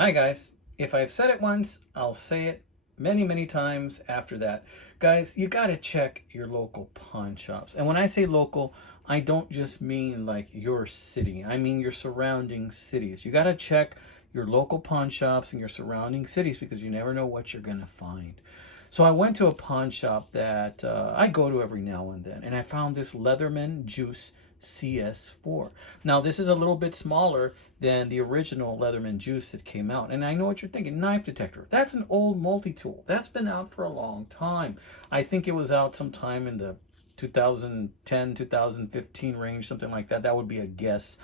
Hi guys. If I've said it once, I'll say it many, many times after that. Guys, you got to check your local pawn shops. And when I say local, I don't just mean like your city. I mean your surrounding cities. You got to check your local pawn shops in your surrounding cities because you never know what you're going to find. So I went to a pawn shop that I go to every now and then, and I found this Leatherman Juice CS4. Now this is a little bit smaller than the original Leatherman Juice that came out. And I know what you're thinking, knife detector. That's an old multi-tool. That's been out for a long time. I think it was out sometime in the 2010, 2015 range, something like that. That would be a guess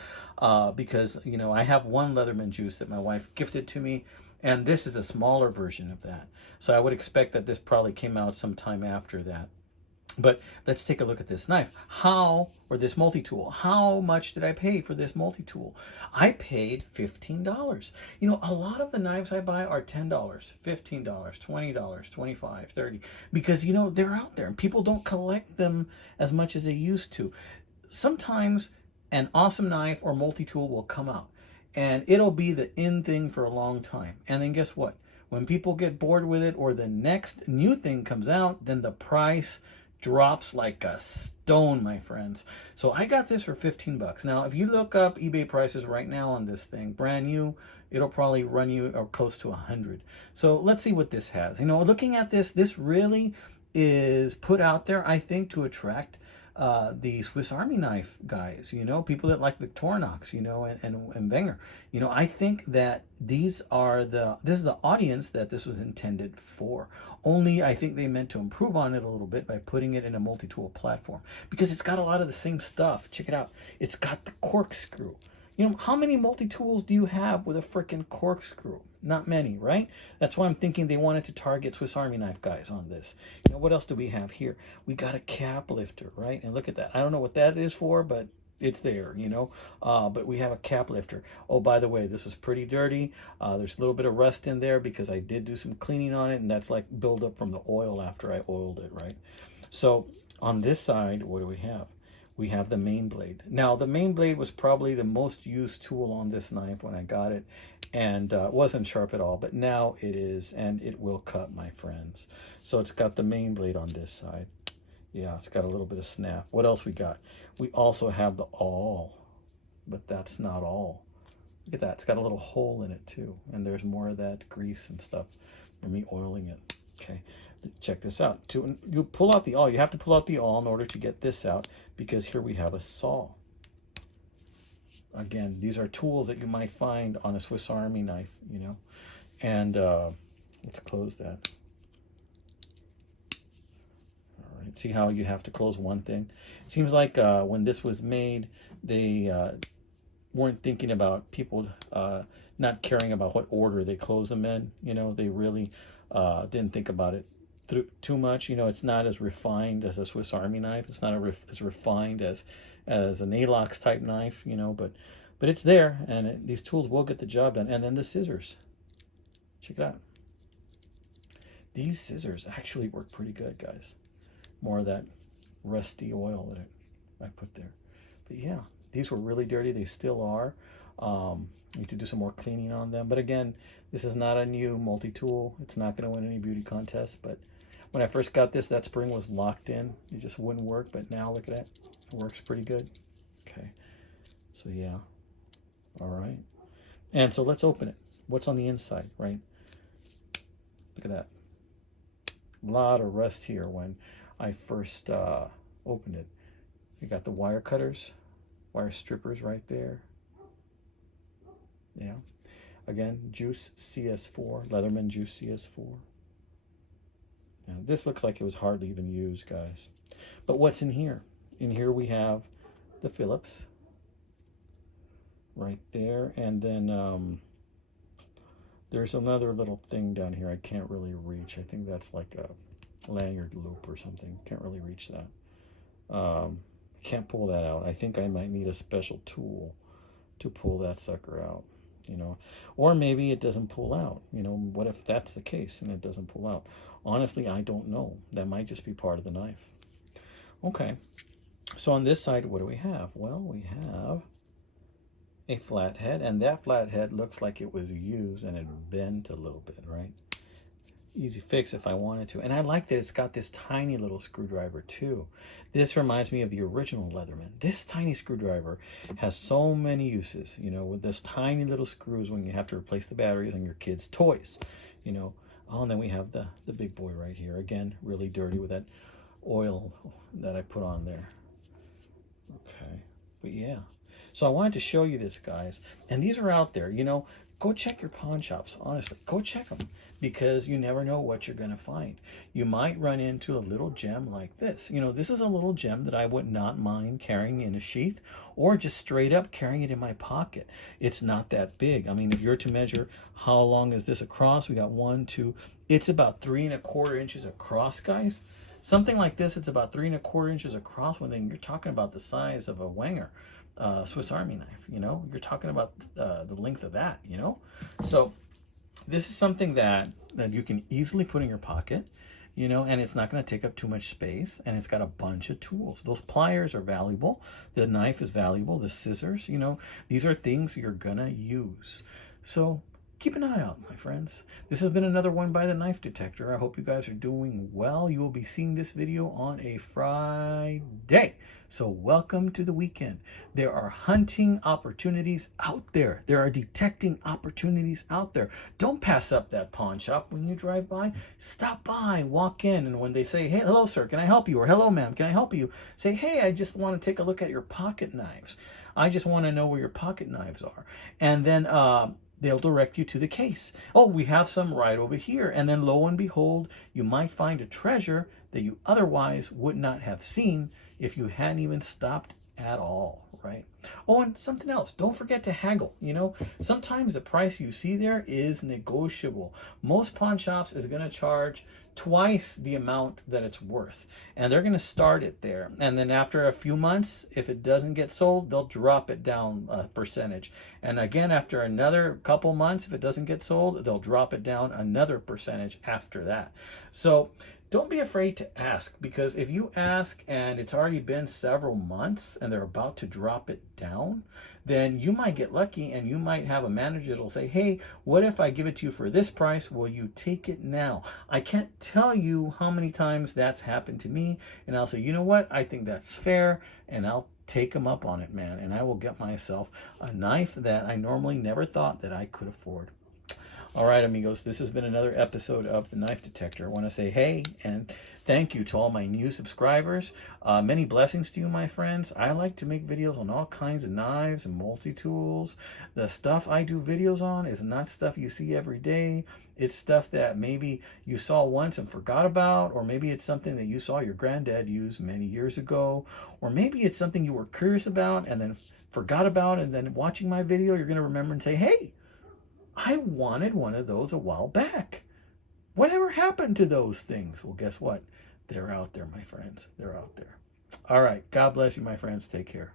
because, you know, I have one Leatherman Juice that my wife gifted to me, and this is a smaller version of that. So I would expect that this probably came out sometime after that. But let's take a look at this knife. Or this multi-tool, how much did I pay for this multi-tool? I paid $15. You know, a lot of the knives I buy are $10, $15, $20, $25, $30, because, you know, they're out there and people don't collect them as much as they used to. Sometimes an awesome knife or multi-tool will come out and it'll be the in thing for a long time. And then guess what? When people get bored with it or the next new thing comes out, then the price drops like a stone, my friends. So I got this for 15 bucks. Now, if you look up eBay prices right now on this thing, brand new, it'll probably run you or close to 100. So let's see what this has. You know, looking at this really is put out there, I think, to attract the Swiss Army knife guys, you know, people that like Victorinox, you know, and Wenger. You know, I think that this is the audience that this was intended for. Only I think they meant to improve on it a little bit by putting it in a multi-tool platform because it's got a lot of the same stuff. Check it out. It's got the corkscrew. You know, how many multi-tools do you have with a frickin' corkscrew? Not many, right? That's why I'm thinking they wanted to target Swiss Army knife guys on this. You know, what else do we have here? We got a cap lifter, right? And look at that. I don't know what that is for, but it's there, you know. But we have a cap lifter. Oh, by the way, this is pretty dirty. There's a little bit of rust in there because I did do some cleaning on it, and that's like buildup from the oil after I oiled it, right? So on this side, what do we have? We have the main blade. Now, the main blade was probably the most used tool on this knife when I got it, and it wasn't sharp at all, but now it is, and it will cut, my friends. So it's got the main blade on this side. Yeah, it's got a little bit of snap. What else we got? We also have the awl, but that's not all. Look at that. It's got a little hole in it, too, and there's more of that grease and stuff from me oiling it. Okay, check this out. You pull out the awl. You have to pull out the awl in order to get this out because here we have a saw. Again, these are tools that you might find on a Swiss Army knife, you know. And let's close that. All right, see how you have to close one thing? It seems like when this was made, they weren't thinking about people not caring about what order they close them in. You know, they really didn't think about it too much. You know, it's not as refined as a Swiss Army knife. It's not as refined as an Alox type knife, you know, but it's there, and these tools will get the job done. And then the scissors. Check it out. These scissors actually work pretty good, guys. More of that rusty oil that I put there. But yeah, these were really dirty. They still are. Need to do some more cleaning on them. But again, this is not a new multi-tool. It's not going to win any beauty contests. But when I first got this, that spring was locked in. It just wouldn't work. But now look at that. It works pretty good. Okay. So yeah. All right. And so let's open it. What's on the inside, right? Look at that. A lot of rust here when I first opened it. You got the wire cutters, wire strippers right there. Yeah. Again, Juice CS4, Leatherman Juice CS4. Now, this looks like it was hardly even used, guys. But what's in here? In here we have the Phillips right there. And then there's another little thing down here I can't really reach. I think that's like a lanyard loop or something. Can't really reach that. Can't pull that out. I think I might need a special tool to pull that sucker out, you know. Or maybe it doesn't pull out, you know. What if that's the case and it doesn't pull out? Honestly, I don't know. That might just be part of the knife. Okay. So on this side, what do we have? Well, we have a flathead, and that flathead looks like it was used and it bent a little bit, right? Easy fix if I wanted to. And I like that it's got this tiny little screwdriver too. This reminds me of the original Leatherman. This tiny screwdriver has so many uses, you know, with this tiny little screws when you have to replace the batteries on your kids' toys, you know. Oh, and then we have the big boy right here. Again, really dirty with that oil that I put on there. Okay, but yeah. So I wanted to show you this, guys. And these are out there, you know. Go check your pawn shops, honestly. Go check them, because you never know what you're going to find. You might run into a little gem like this. You know, this is a little gem that I would not mind carrying in a sheath, or just straight up carrying it in my pocket. It's not that big. I mean, if you're to measure how long is this across, we got 1, 2, it's about 3 1/4 inches across, guys. Something like this, it's about 3 1/4 inches across, when then you're talking about the size of a Wenger. Swiss Army knife, you know, you're talking about the length of that, you know. So this is something that you can easily put in your pocket, you know, and it's not going to take up too much space, and it's got a bunch of tools. Those pliers are valuable, the knife is valuable, the scissors, you know, these are things you're gonna use. So keep an eye out, my friends. This has been another one by the Knife Detector. I hope you guys are doing well. You will be seeing this video on a Friday. So welcome to the weekend. There are hunting opportunities out there. There are detecting opportunities out there. Don't pass up that pawn shop when you drive by. Stop by, walk in, and when they say, hey, hello, sir, can I help you? Or hello, ma'am, can I help you? Say, hey, I just want to take a look at your pocket knives. I just want to know where your pocket knives are. And then they'll direct you to the case. Oh, we have some right over here. And then lo and behold, you might find a treasure that you otherwise would not have seen if you hadn't even stopped at all, right? Oh, and something else, don't forget to haggle. You know, sometimes the price you see there is negotiable. Most pawn shops is going to charge twice the amount that it's worth, and they're going to start it there, and then after a few months, if it doesn't get sold, they'll drop it down a percentage, and again after another couple months, if it doesn't get sold, they'll drop it down another percentage after that. So don't be afraid to ask, because if you ask and it's already been several months and they're about to drop it down, then you might get lucky and you might have a manager that'll say, hey, what if I give it to you for this price? Will you take it now? I can't tell you how many times that's happened to me, and I'll say, you know what? I think that's fair, and I'll take them up on it, man, and I will get myself a knife that I normally never thought that I could afford. All right, amigos, this has been another episode of The Knife Detector. I want to say hey and thank you to all my new subscribers. Many blessings to you, my friends. I like to make videos on all kinds of knives and multi-tools. The stuff I do videos on is not stuff you see every day. It's stuff that maybe you saw once and forgot about, or maybe it's something that you saw your granddad use many years ago, or maybe it's something you were curious about and then forgot about, and then watching my video, you're going to remember and say, hey, I wanted one of those a while back. Whatever happened to those things? Well, guess what? They're out there, my friends. They're out there. All right. God bless you, my friends. Take care.